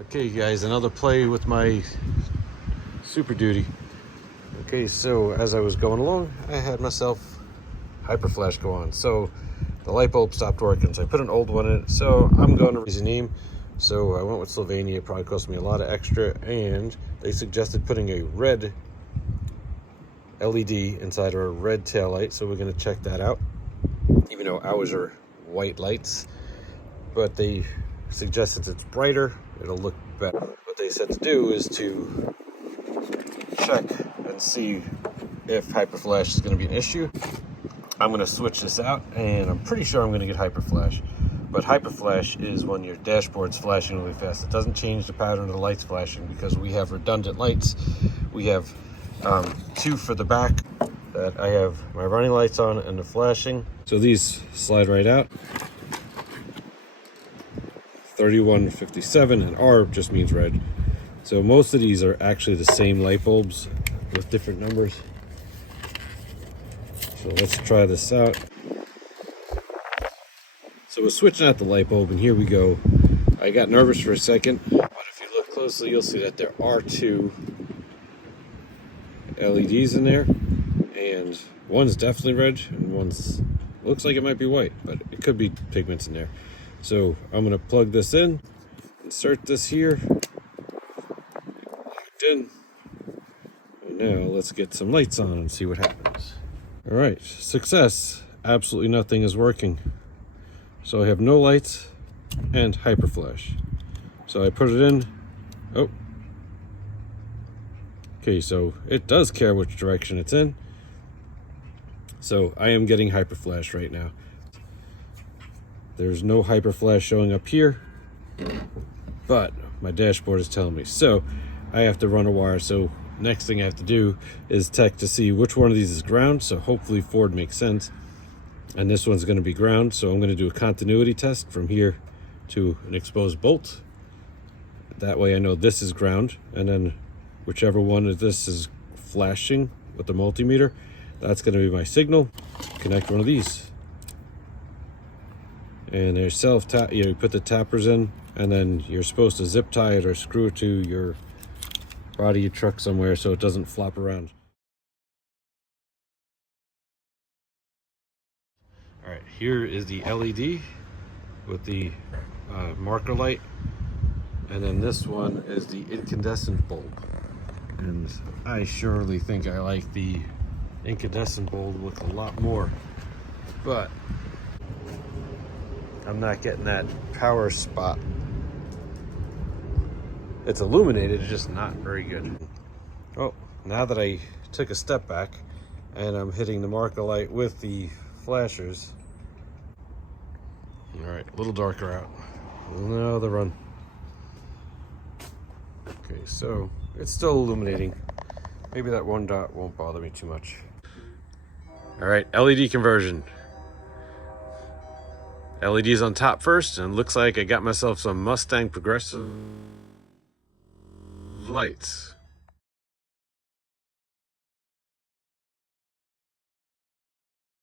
Okay guys, another play with my Super Duty. Okay, so as I was going along, I had myself hyper flash go on. So the light bulb stopped working, so I put an old one in it. So I'm going to use a name. So I went with Sylvania. It probably cost me a lot of extra, and they suggested putting a red LED inside of a red tail light. So we're going to check that out, even though ours are white lights. But they suggested it's brighter, it'll look better. What they said to do is to check and see if hyperflash is going to be an issue. I'm going to switch this out, and I'm pretty sure I'm going to get hyperflash. But hyperflash is when your dashboard's flashing really fast. It doesn't change the pattern of the lights flashing because we have redundant lights. We have two for the back that I have my running lights on and the flashing. So these slide right out. 3157, and R just means red. So most of these are actually the same light bulbs with different numbers. So let's try this out. So we're switching out the light bulb, and here we go. I got nervous for a second, but if you look closely, you'll see that there are two LEDs in there, and one's definitely red and one's looks like it might be white, but it could be pigments in there. So I'm going to plug this in, insert this here, locked in, and now let's get some lights on and see what happens. All right, success. Absolutely nothing is working. So I have no lights and hyperflash. So I put it in. Oh. Okay, so it does care which direction it's in. So I am getting hyperflash right now. There's no hyperflash showing up here, but my dashboard is telling me. So I have to run a wire. So next thing I have to do is check to see which one of these is ground. So hopefully Ford makes sense. And this one's going to be ground. So I'm going to do a continuity test from here to an exposed bolt. That way I know this is ground. And then whichever one of this is flashing with the multimeter, that's going to be my signal. Connect one of these. And they're self-tap. You put the tappers in, and then you're supposed to zip tie it or screw it to your body of your truck somewhere so it doesn't flop around. All right, here is the LED with the marker light, and then this one is the incandescent bulb. And I surely think I like the incandescent bulb look a lot more, but I'm not getting that power spot. It's illuminated, it's just not very good. Oh, now that I took a step back and I'm hitting the marker light with the flashers. All right, a little darker out. Another run. Okay, so it's still illuminating. Maybe that one dot won't bother me too much. All right, LED conversion. LEDs on top first, and looks like I got myself some Mustang progressive lights.